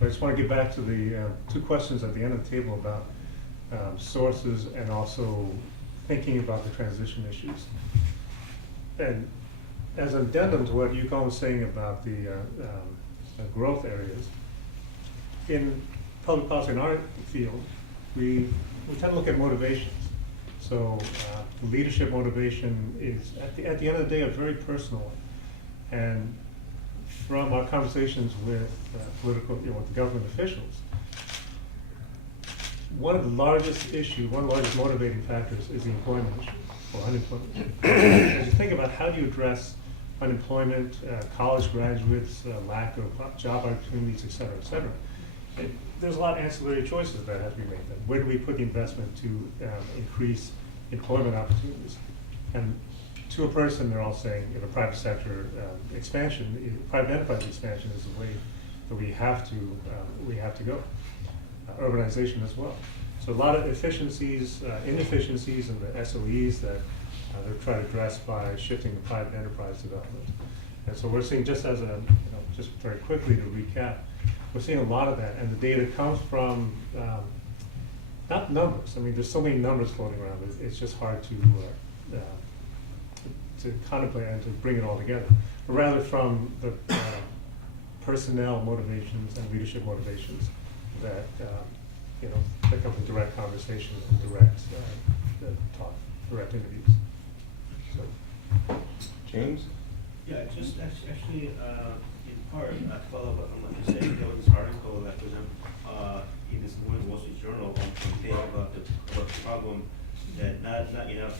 But I just want to get back to the two questions at the end of the table about sources and also thinking about the transition issues. And as an addendum to what Yukon was saying about the growth areas, in public policy in our field, we tend to look at motivations. So leadership motivation is, at the end of the day, a very personal one. And from our conversations with with the government officials, one of the largest motivating factors is the employment issue, or unemployment. As you think about how do you address unemployment, college graduates, lack of job opportunities, et cetera, there's a lot of ancillary choices that have to be made. Then where do we put the investment to increase employment opportunities? And to a person, they're all saying, private sector expansion, private enterprise expansion is the way that we have to go. Urbanization as well. So a lot of efficiencies, inefficiencies in the SOEs that they're trying to address by shifting to private enterprise development. And so we're seeing, just as a, just very quickly to recap, we're seeing a lot of that, and the data comes from not numbers. I mean, there's so many numbers floating around. It's just hard to contemplate and to bring it all together. But rather from the personnel motivations and leadership motivations that that come from direct conversation and direct talk, direct interviews. So, James? Yeah, just actually, in part, to follow up on what you said, there was this article that was in this morning's Wall Street Journal on Monday about the problem that not enough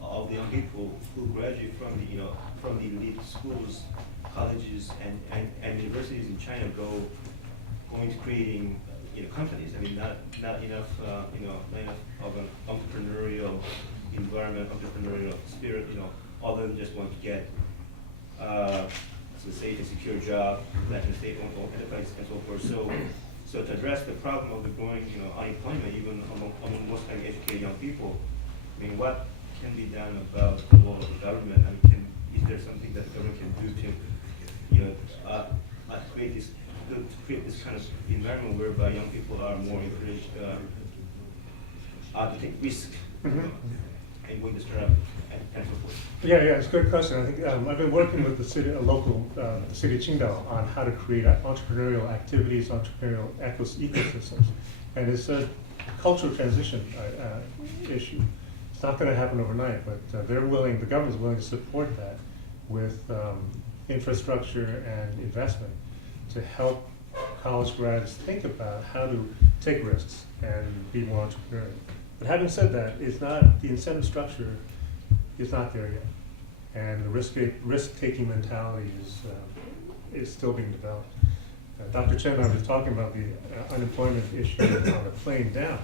of the young people who graduate from the elite schools, colleges, and universities in China going to creating companies. I mean, not enough of an entrepreneurial environment, entrepreneurial spirit. Other than just want to get safe and secure job, that and state-owned enterprise and so forth. So to address the problem of the growing unemployment, even among most highly educated young people, I mean, what can be done about the role of the government? I mean, is there something that the government can do to create this kind of environment whereby young people are more encouraged to take risk and going to start up and so forth? yeah, it's a good question. I think I've been working with the city, the city of Qingdao on how to create entrepreneurial activities, entrepreneurial ecosystems, and it's a cultural transition issue. It's not going to happen overnight, but the government is willing to support that with infrastructure and investment to help college grads think about how to take risks and be more entrepreneurial. But having said that, the incentive structure is not there yet, and the risk-taking mentality is still being developed. Dr. Chen and I was talking about the unemployment issue on the plane down,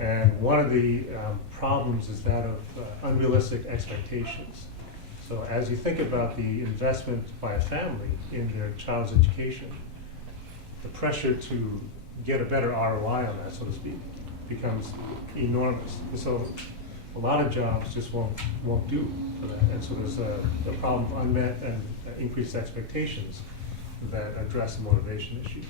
and one of the problems is that of unrealistic expectations. So as you think about the investment by a family in their child's education, the pressure to get a better ROI on that, so to speak, becomes enormous. And so a lot of jobs just won't do for that. And so there's a problem of unmet and increased expectations that address the motivation issue.